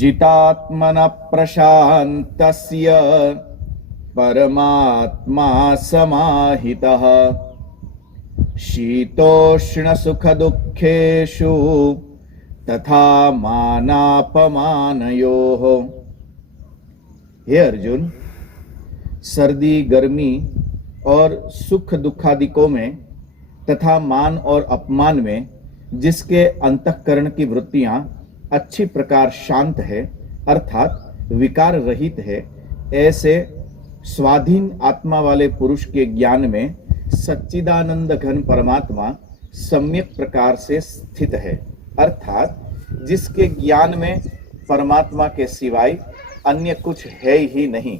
जितात्मनः प्रशान्तस्य परमात्मा समाहितः शीतोष्णसुखदुःखेषु तथा मानापमानयोः। हे अर्जुन, सर्दी गर्मी और सुख दुखादिकों में तथा मान और अपमान में जिसके अंतःकरण की वृत्तियां अच्छी प्रकार शांत है अर्थात विकार रहित है, ऐसे स्वाधीन आत्मा वाले पुरुष के ज्ञान में सच्चिदानंद घन परमात्मा सम्यक प्रकार से स्थित है, अर्थात जिसके ज्ञान में परमात्मा के सिवाय अन्य कुछ है ही नहीं।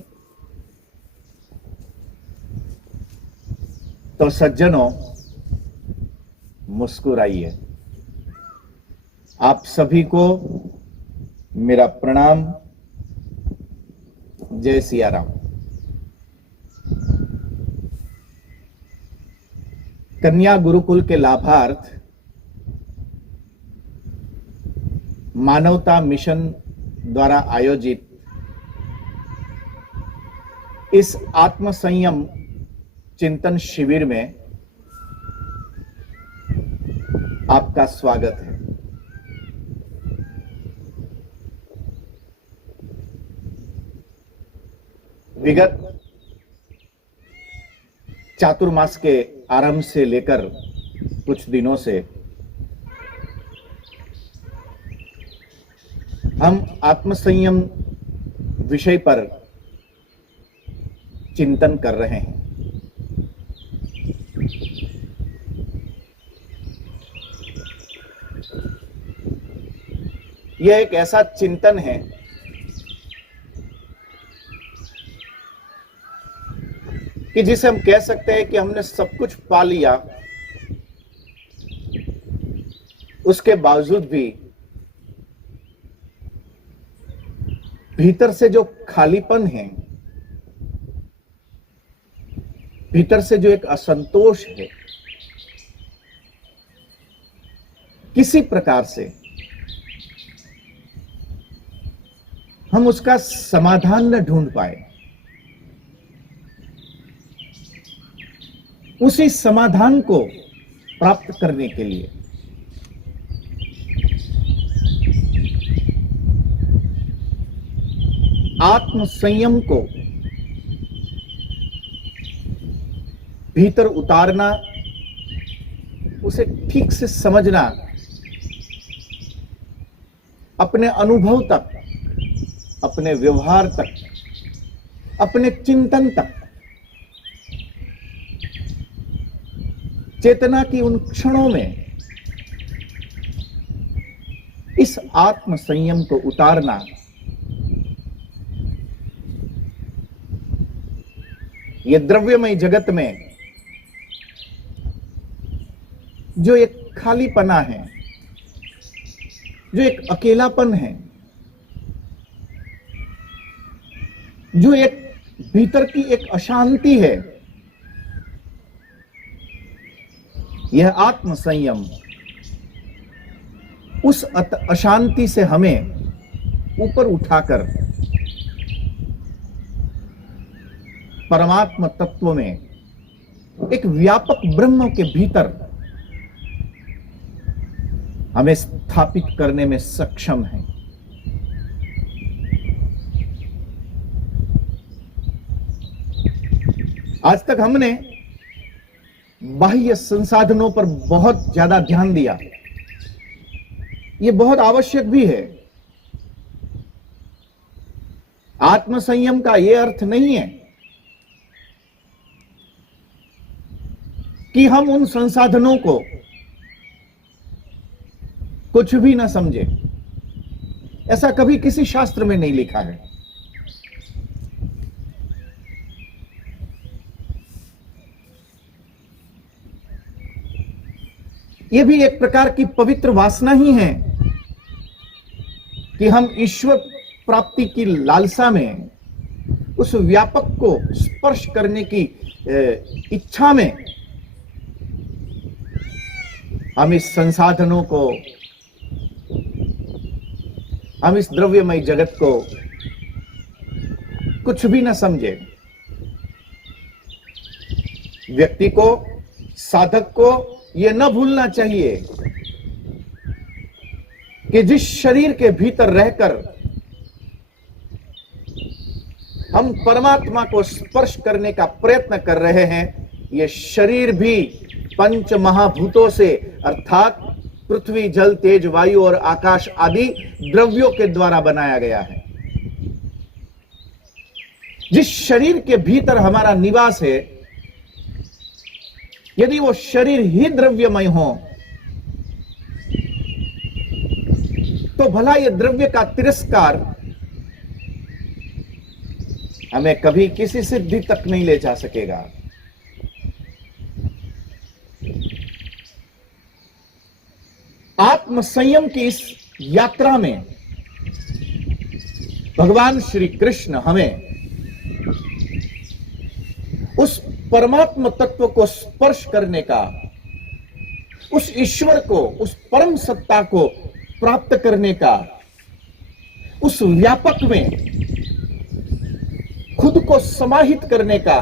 तो सज्जनों, मुस्कुराइए। आप सभी को मेरा प्रणाम। जय सिया राम। कन्या गुरुकुल के लाभार्थ मानवता मिशन द्वारा आयोजित इस आत्मसंयम चिंतन शिविर में आपका स्वागत है। विगत चातुर्मास के आरंभ से लेकर कुछ दिनों से हम आत्मसंयम विषय पर चिंतन कर रहे हैं। यह एक ऐसा चिंतन है कि जिसे हम कह सकते हैं कि हमने सब कुछ पा लिया, उसके बावजूद भी भीतर से जो खालीपन है, भीतर से जो एक असंतोष है, किसी प्रकार से हम उसका समाधान न ढूंढ पाए। उसी समाधान को प्राप्त करने के लिए आत्म संयम को भीतर उतारना, उसे ठीक से समझना, अपने अनुभव तक, अपने व्यवहार तक, अपने चिंतन तक, चेतना की उन क्षणों में इस आत्म संयम को उतारना, ये द्रव्यमय जगत में जो एक खालीपना है, जो एक अकेलापन है, जो एक भीतर की एक अशांति है, यह आत्म संयम उस अशांति से हमें ऊपर उठाकर परमात्मा तत्व में, एक व्यापक ब्रह्म के भीतर हमें स्थापित करने में सक्षम है। आज तक हमने बाह्य संसाधनों पर बहुत ज्यादा ध्यान दिया। यह बहुत आवश्यक भी है। आत्मसंयम का यह अर्थ नहीं है कि हम उन संसाधनों को कुछ भी ना समझे। ऐसा कभी किसी शास्त्र में नहीं लिखा है। यह भी एक प्रकार की पवित्र वासना ही है कि हम ईश्वर प्राप्ति की लालसा में, उस व्यापक को स्पर्श करने की इच्छा में हम इस संसाधनों को हम इस द्रव्यमय जगत को कुछ भी न समझे। व्यक्ति को, साधक को यह न भूलना चाहिए कि जिस शरीर के भीतर रहकर हम परमात्मा को स्पर्श करने का प्रयत्न कर रहे हैं, यह शरीर भी पंच महाभूतों से अर्थात पृथ्वी, जल, तेज, वायु और आकाश आदि द्रव्यों के द्वारा बनाया गया है। जिस शरीर के भीतर हमारा निवास है, यदि वो शरीर ही द्रव्यमय हो तो भला ये द्रव्य का तिरस्कार हमें कभी किसी सिद्धि तक नहीं ले जा सकेगा। आत्म संयम की इस यात्रा में भगवान श्री कृष्ण हमें उस परमात्म तत्व को स्पर्श करने का, उस ईश्वर को, उस परम सत्ता को प्राप्त करने का, उस व्यापक में खुद को समाहित करने का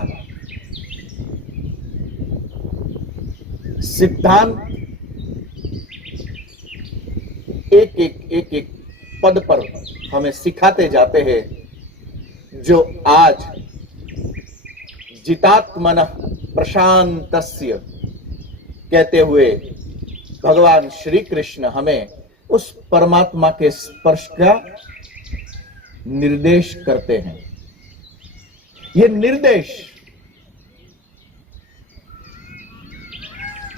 सिद्धांत एक पद पर हमें सिखाते जाते हैं, जो आज जितात्मनः प्रशांतस्य कहते हुए भगवान श्री कृष्ण हमें उस परमात्मा के स्पर्श का निर्देश करते हैं। यह निर्देश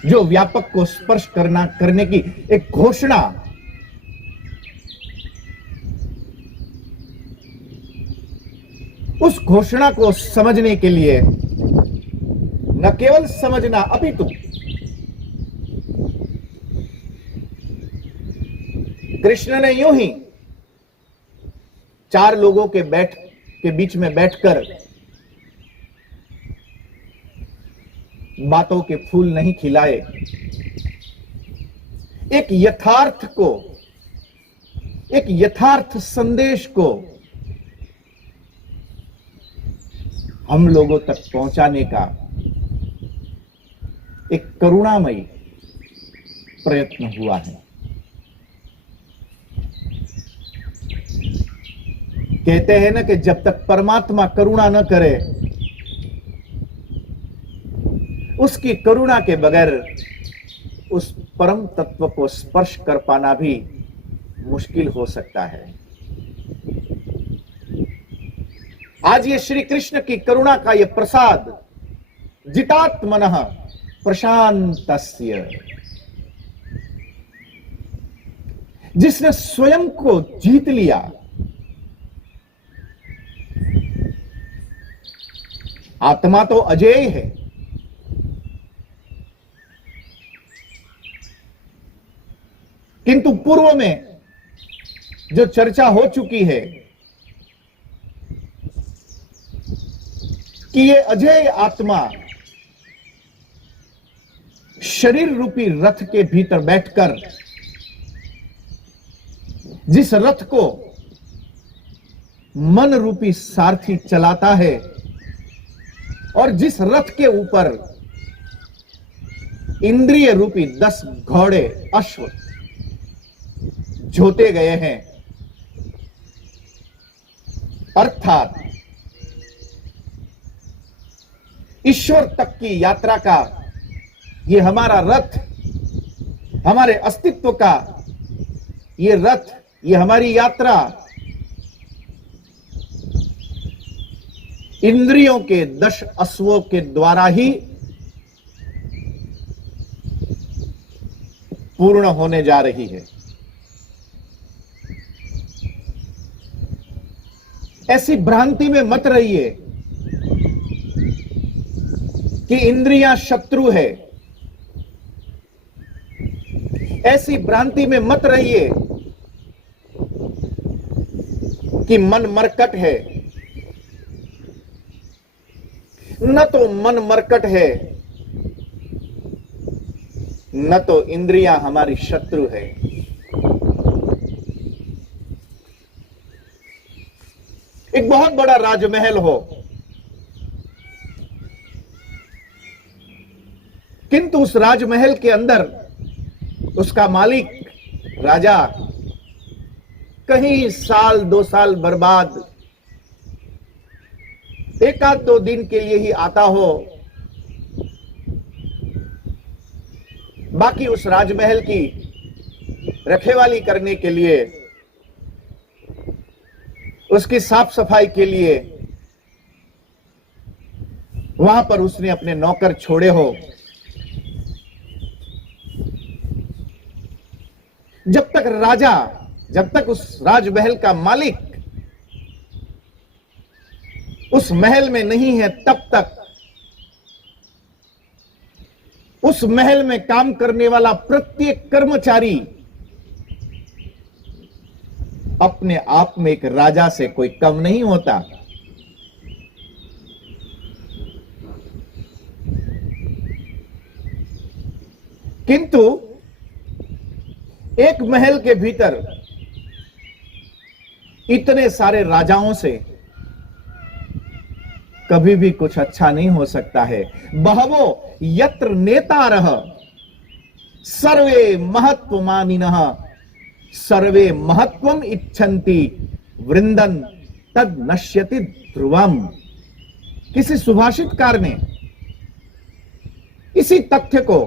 जो व्यापक को स्पर्श करने की एक घोषणा, उस घोषणा को समझने के लिए न केवल समझना अपितु कृष्ण ने यूं ही चार लोगों के बीच में बैठकर बातों के फूल नहीं खिलाए। एक यथार्थ को, एक यथार्थ संदेश को हम लोगों तक पहुंचाने का एक करुणामयी प्रयत्न हुआ है। कहते हैं ना कि जब तक परमात्मा करुणा न करे, उसकी करुणा के बगैर उस परम तत्व को स्पर्श कर पाना भी मुश्किल हो सकता है। आज ये श्री कृष्ण की करुणा का ये प्रसाद, जितात्मनः प्रशांतस्य, जिसने स्वयं को जीत लिया, आत्मा तो अजेय है, किंतु पूर्व में जो चर्चा हो चुकी है कि ये अजेय आत्मा शरीर रूपी रथ के भीतर बैठकर जिस रथ को मन रूपी सारथी चलाता है और जिस रथ के ऊपर इंद्रिय रूपी 10 घोड़े अश्व जोते गए हैं, अर्थात ईश्वर तक की यात्रा का ये हमारा रथ, हमारे अस्तित्व का ये रथ, ये हमारी यात्रा इंद्रियों के 10 अश्वों के द्वारा ही पूर्ण होने जा रही है। ऐसी भ्रांति में मत रहिए कि इंद्रियां शत्रु है। ऐसी भ्रांति में मत रहिए कि मन मरकट है। न तो मन मरकट है, न तो इंद्रियां हमारी शत्रु है। बहुत बड़ा राजमहल हो, किंतु उस राजमहल के अंदर उसका मालिक राजा कहीं साल 2 साल बर्बाद, एक आध 2 दिन के लिए ही आता हो, बाकी उस राजमहल की रखेवाली करने के लिए, उसकी साफ सफाई के लिए वहां पर उसने अपने नौकर छोड़े हो। जब तक उस राजमहल का मालिक उस महल में नहीं है, तब तक उस महल में काम करने वाला प्रत्येक कर्मचारी अपने आप में एक राजा से कोई कम नहीं होता। किंतु एक महल के भीतर इतने सारे राजाओं से कभी भी कुछ अच्छा नहीं हो सकता है। बहवो यत्र नेतारः सर्वे महत्वमानिनः सर्वे महत्वम इच्छन्ति वृंदन तद नश्यति ध्रुवम। किसी सुभाषितकार ने इसी तथ्य को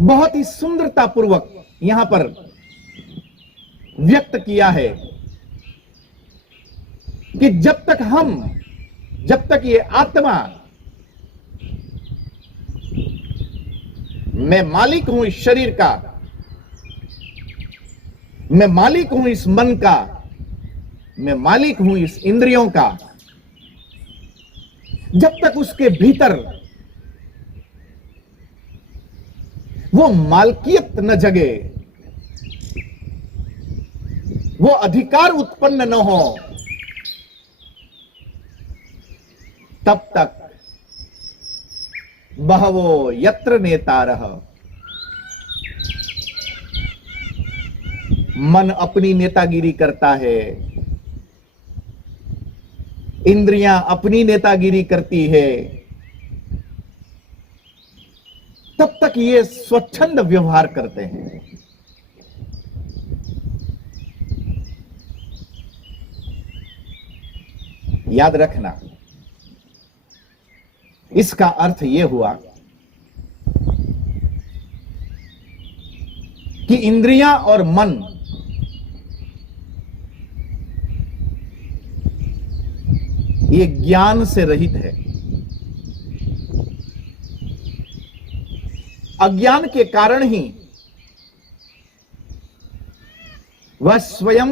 बहुत ही सुंदरता पूर्वक यहां पर व्यक्त किया है कि जब तक ये आत्मा, मैं मालिक हूं इस शरीर का, मैं मालिक हूं इस मन का, मैं मालिक हूं इस इंद्रियों का, जब तक उसके भीतर वो मालकियत न जगे, वो अधिकार उत्पन्न न हो, तब तक बहवो यत्र नेतारः, मन अपनी नेतागिरी करता है, इंद्रियां अपनी नेतागिरी करती है, तब तक ये स्वच्छंद व्यवहार करते हैं। याद रखना, इसका अर्थ यह हुआ कि इंद्रियां और मन ये ज्ञान से रहित है। अज्ञान के कारण ही वह स्वयं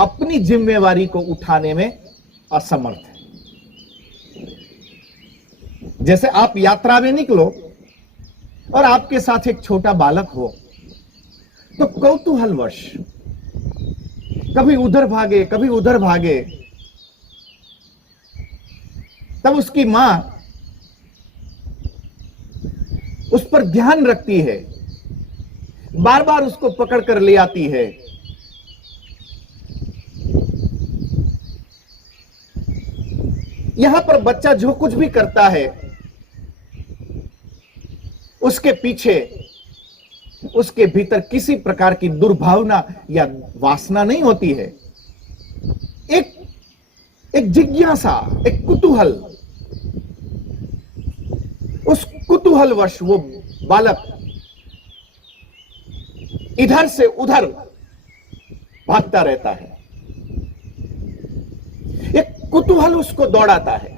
अपनी जिम्मेवारी को उठाने में असमर्थ है। जैसे आप यात्रा में निकलो और आपके साथ एक छोटा बालक हो, तो कौतूहलवश कभी उधर भागे कभी उधर भागे, तब उसकी मां उस पर ध्यान रखती है, बार बार उसको पकड़ कर ले आती है। यहां पर बच्चा जो कुछ भी करता है, उसके पीछे उसके भीतर किसी प्रकार की दुर्भावना या वासना नहीं होती है। एक जिज्ञासा, एक कुतूहल, उस कुतूहलवश वो बालक इधर से उधर भागता रहता है। एक कुतूहल उसको दौड़ाता है।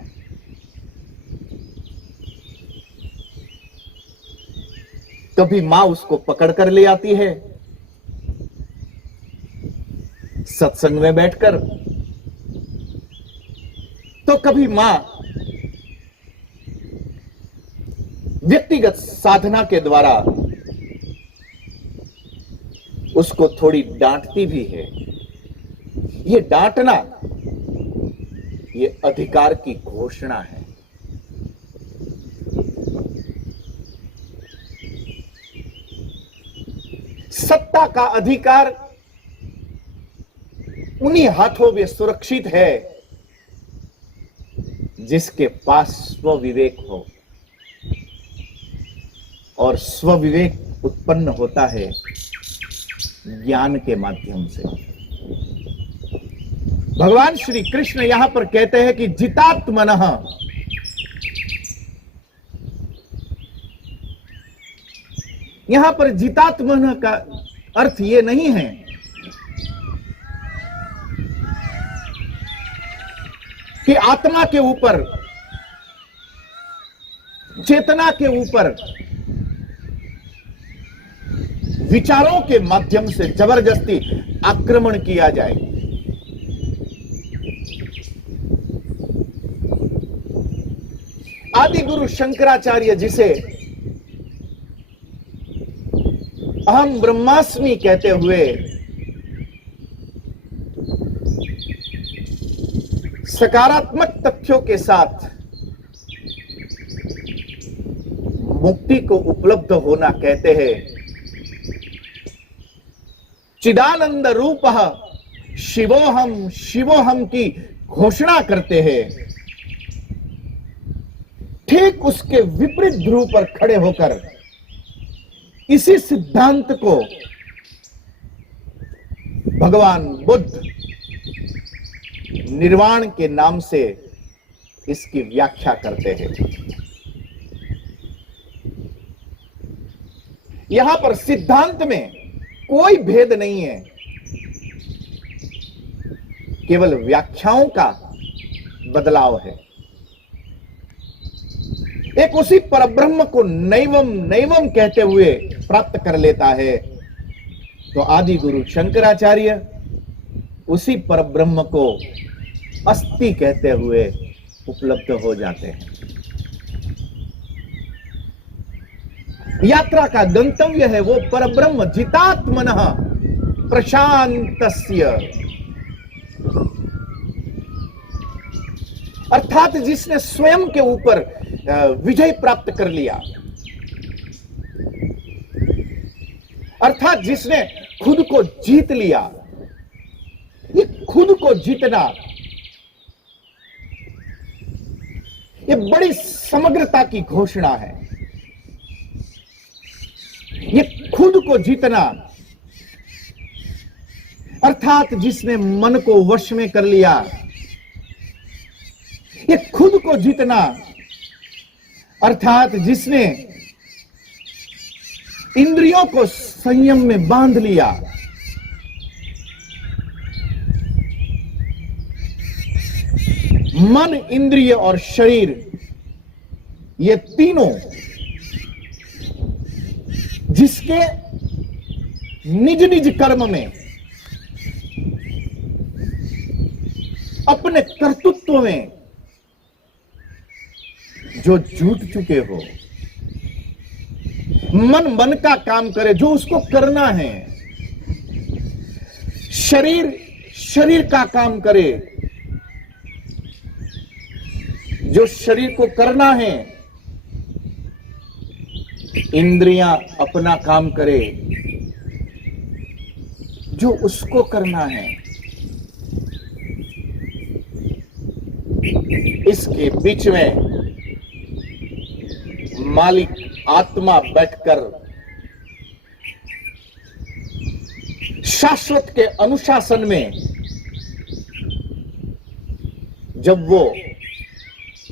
कभी मां उसको पकड़ कर ले आती है सत्संग में बैठकर, तो कभी मां व्यक्तिगत साधना के द्वारा उसको थोड़ी डांटती भी है। ये डांटना, ये अधिकार की घोषणा है। सत्ता का अधिकार उन्हीं हाथों में सुरक्षित है जिसके पास स्वविवेक हो, और स्वविवेक उत्पन्न होता है ज्ञान के माध्यम से। भगवान श्री कृष्ण यहां पर कहते हैं कि जितात्मनः, यहां पर जितात्मनः का अर्थ यह नहीं है कि आत्मा के ऊपर, चेतना के ऊपर विचारों के माध्यम से जबरदस्ती आक्रमण किया जाए। आदि गुरु शंकराचार्य जिसे अहम ब्रह्मास्मि कहते हुए सकारात्मक तथ्यों के साथ मुक्ति को उपलब्ध होना कहते हैं, चिदानंद रूपः शिवोहम शिवोहम की घोषणा करते हैं, ठीक उसके विपरीत ध्रुव पर खड़े होकर इसी सिद्धांत को भगवान बुद्ध निर्वाण के नाम से इसकी व्याख्या करते हैं। यहां पर सिद्धांत में कोई भेद नहीं है, केवल व्याख्याओं का बदलाव है। एक उसी परब्रह्म को नैवम नैवम कहते हुए प्राप्त कर लेता है, तो आदि गुरु शंकराचार्य उसी परब्रह्म को अस्ति कहते हुए उपलब्ध हो जाते हैं। यात्रा का गंतव्य है वो परब्रह्म जितात्मनः प्रशांतस्य, अर्थात जिसने स्वयं के ऊपर विजय प्राप्त कर लिया, अर्थात जिसने खुद को जीत लिया। ये खुद को जीतना, ये बड़ी समग्रता की घोषणा है। ये खुद को जीतना, अर्थात जिसने मन को वश में कर लिया। ये खुद को जीतना, अर्थात जिसने इंद्रियों को संयम में बांध लिया। मन, इंद्रिय और शरीर, ये तीनों जिसके निज निज कर्म में, अपने कर्तृत्व में जो जुट चुके हो, मन मन का काम करे जो उसको करना है, शरीर शरीर का काम करे जो शरीर को करना है, इंद्रियां अपना काम करे जो उसको करना है। इसके बीच में मालिक आत्मा बैठकर शाश्वत के अनुशासन में जब वो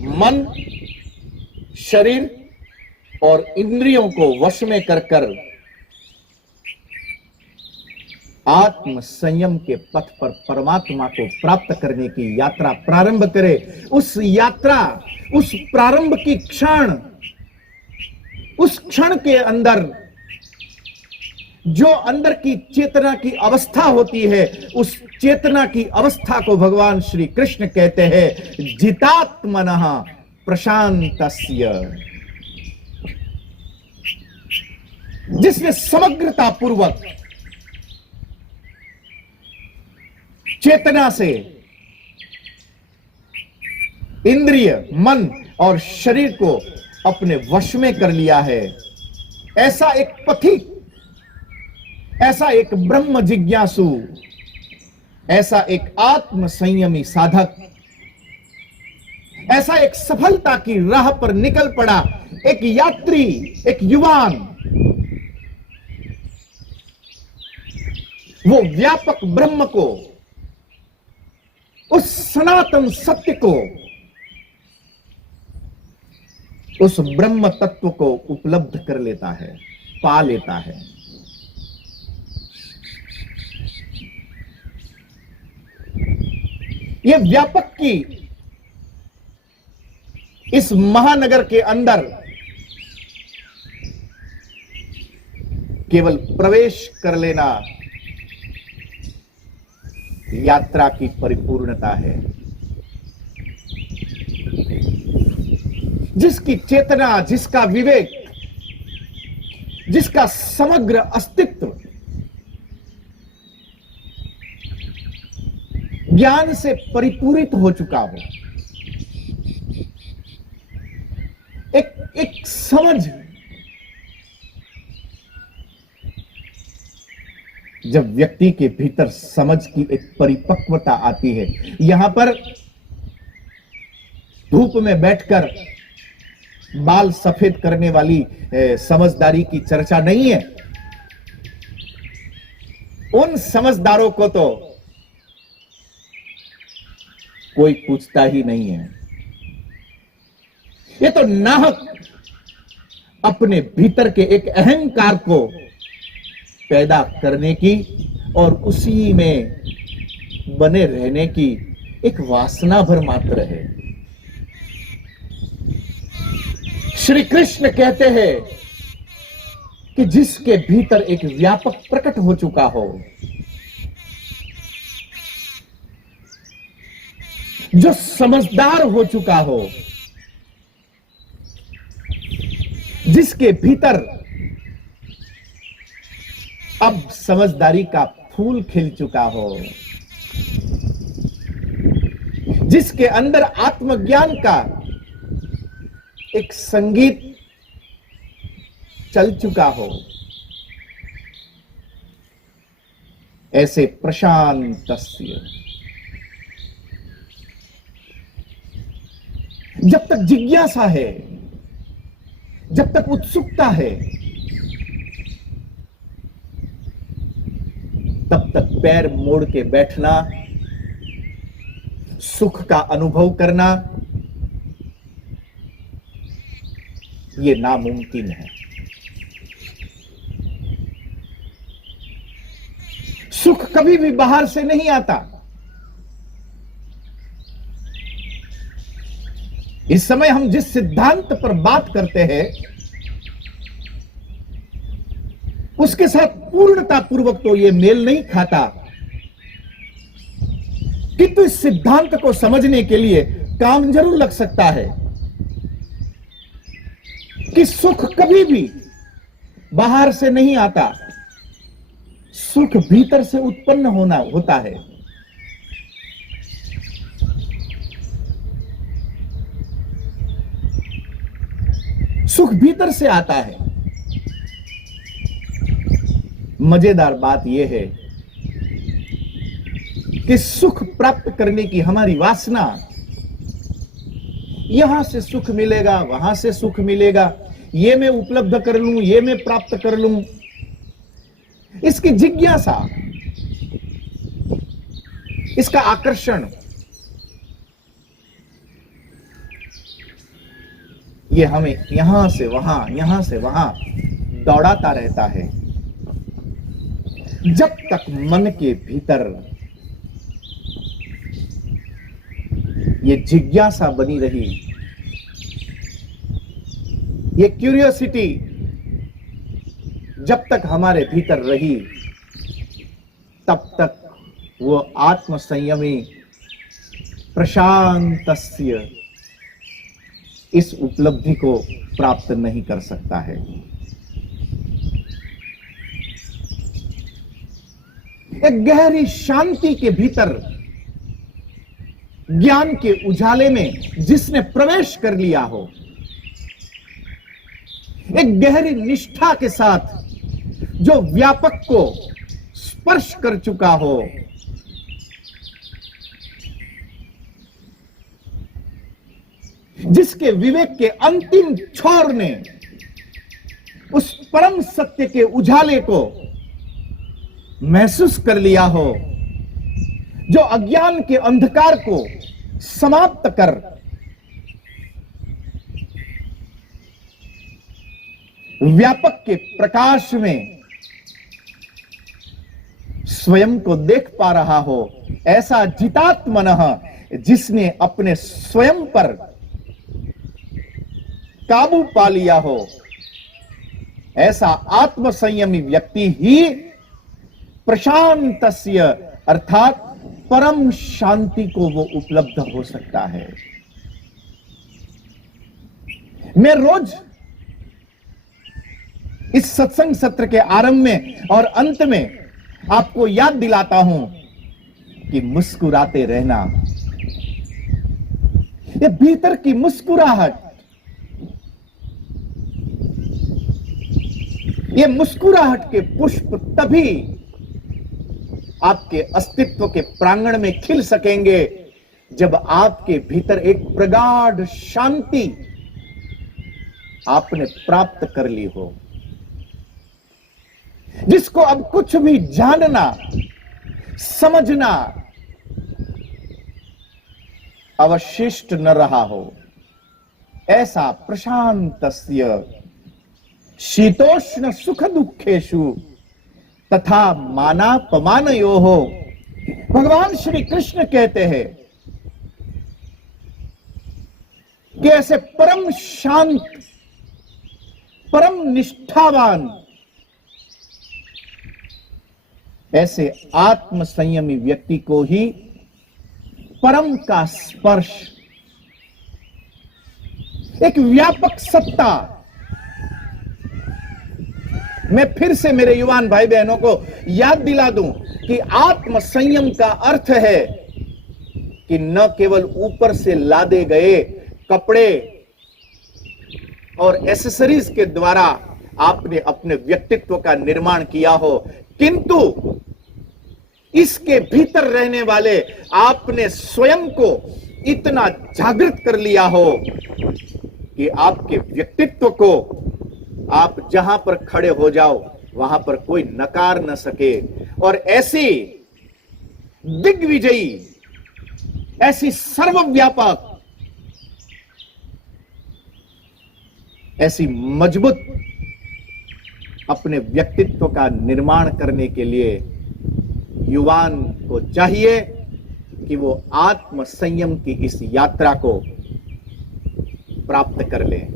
मन, शरीर और इंद्रियों को वश में कर आत्म संयम के पथ पर परमात्मा को प्राप्त करने की यात्रा प्रारंभ करे, उस यात्रा, उस प्रारंभ की क्षण, उस क्षण के अंदर जो अंदर की चेतना की अवस्था होती है, उस चेतना की अवस्था को भगवान श्री कृष्ण कहते हैं जितात्मनः प्रशांतस्य। जिसने समग्रता पूर्वक चेतना से इंद्रिय, मन और शरीर को अपने वश में कर लिया है, ऐसा एक पथिक, ऐसा एक ब्रह्म जिज्ञासु ऐसा एक आत्म संयमी साधक, ऐसा एक सफलता की राह पर निकल पड़ा एक यात्री, एक युवान, वो व्यापक ब्रह्म को, उस सनातन सत्य को, उस ब्रह्म तत्व को उपलब्ध कर लेता है, पा लेता है। यह व्यापक की इस महानगर के अंदर केवल प्रवेश कर लेना यात्रा की परिपूर्णता है। जिसकी चेतना, जिसका विवेक, जिसका समग्र अस्तित्व ज्ञान से परिपूरित हो चुका हो, एक समझ, जब व्यक्ति के भीतर समझ की एक परिपक्वता आती है, यहां पर धूप में बैठकर बाल सफेद करने वाली समझदारी की चर्चा नहीं है। उन समझदारों को तो कोई पूछता ही नहीं है। ये तो नाहक अपने भीतर के एक अहंकार को पैदा करने की और उसी में बने रहने की एक वासना भर मात्र है। श्री कृष्ण कहते हैं कि जिसके भीतर एक व्यापक प्रकट हो चुका हो, जो समझदार हो चुका हो, जिसके भीतर अब समझदारी का फूल खिल चुका हो, जिसके अंदर आत्मज्ञान का एक संगीत चल चुका हो, ऐसे प्रशांतस्य, जब तक जिज्ञासा है, जब तक उत्सुकता है, तब तक पैर मोड़ के बैठना, सुख का अनुभव करना, यह नामुमकिन है। सुख कभी भी बाहर से नहीं आता। इस समय हम जिस सिद्धांत पर बात करते हैं, उसके साथ पूर्णता पूर्वक तो यह मेल नहीं खाता, किंतु इस सिद्धांत को समझने के लिए काम जरूर लग सकता है कि सुख कभी भी बाहर से नहीं आता, सुख भीतर से उत्पन्न होता है। सुख भीतर से आता है। मजेदार बात यह है कि सुख प्राप्त करने की हमारी वासना, यहां से सुख मिलेगा, वहां से सुख मिलेगा, ये मैं उपलब्ध कर लूं, ये मैं प्राप्त कर लूं, इसकी जिज्ञासा, इसका आकर्षण, ये हमें यहां से वहां दौड़ाता रहता है। जब तक मन के भीतर ये जिज्ञासा बनी रही, ये क्यूरियोसिटी जब तक हमारे भीतर रही, तब तक वो आत्म संयमी प्रशांतस्य इस उपलब्धि को प्राप्त नहीं कर सकता है। एक गहरी शांति के भीतर ज्ञान के उजाले में जिसने प्रवेश कर लिया हो, एक गहरी निष्ठा के साथ जो व्यापक को स्पर्श कर चुका हो, जिसके विवेक के अंतिम छोर ने उस परम सत्य के उजाले को महसूस कर लिया हो, जो अज्ञान के अंधकार को समाप्त कर व्यापक के प्रकाश में स्वयं को देख पा रहा हो, ऐसा जितात्मनः जिसने अपने स्वयं पर काबू पा लिया हो, ऐसा आत्मसंयमी व्यक्ति ही प्रशांतस्य अर्थात परम शांति को वो उपलब्ध हो सकता है। मैं रोज इस सत्संग सत्र के आरंभ में और अंत में आपको याद दिलाता हूं कि मुस्कुराते रहना, ये भीतर की मुस्कुराहट, ये मुस्कुराहट के पुष्प तभी आपके अस्तित्व के प्रांगण में खिल सकेंगे जब आपके भीतर एक प्रगाढ़ शांति आपने प्राप्त कर ली हो, जिसको अब कुछ भी जानना समझना अवशिष्ट न रहा हो। ऐसा प्रशांतस्य शीतोष्ण सुख दुखेषु तथा मानापमानयोः, भगवान श्री कृष्ण कहते हैं कि ऐसे परम शांत, परम निष्ठावान, ऐसे आत्म संयमी व्यक्ति को ही परम का स्पर्श, एक व्यापक सत्ता। मैं फिर से मेरे युवान भाई बहनों को याद दिला दूं कि आत्म संयम का अर्थ है कि न केवल ऊपर से लादे गए कपड़े और एसेसरीज के द्वारा आपने अपने व्यक्तित्व का निर्माण किया हो, किंतु इसके भीतर रहने वाले आपने स्वयं को इतना जागृत कर लिया हो कि आपके व्यक्तित्व को आप जहां पर खड़े हो जाओ वहां पर कोई नकार न सके, और ऐसी दिग्विजयी, ऐसी सर्वव्यापक, ऐसी मजबूत अपने व्यक्तित्व का निर्माण करने के लिए युवान को चाहिए कि वो आत्म संयम की इस यात्रा को प्राप्त कर ले।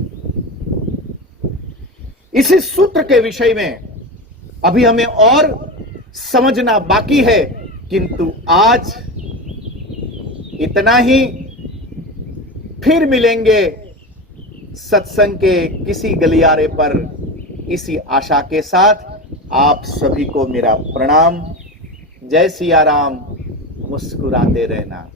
इसी सूत्र के विषय में अभी हमें और समझना बाकी है, किंतु आज इतना ही। फिर मिलेंगे सत्संग के किसी गलियारे पर, इसी आशा के साथ आप सभी को मेरा प्रणाम। जय सिया राम। मुस्कुराते रहना।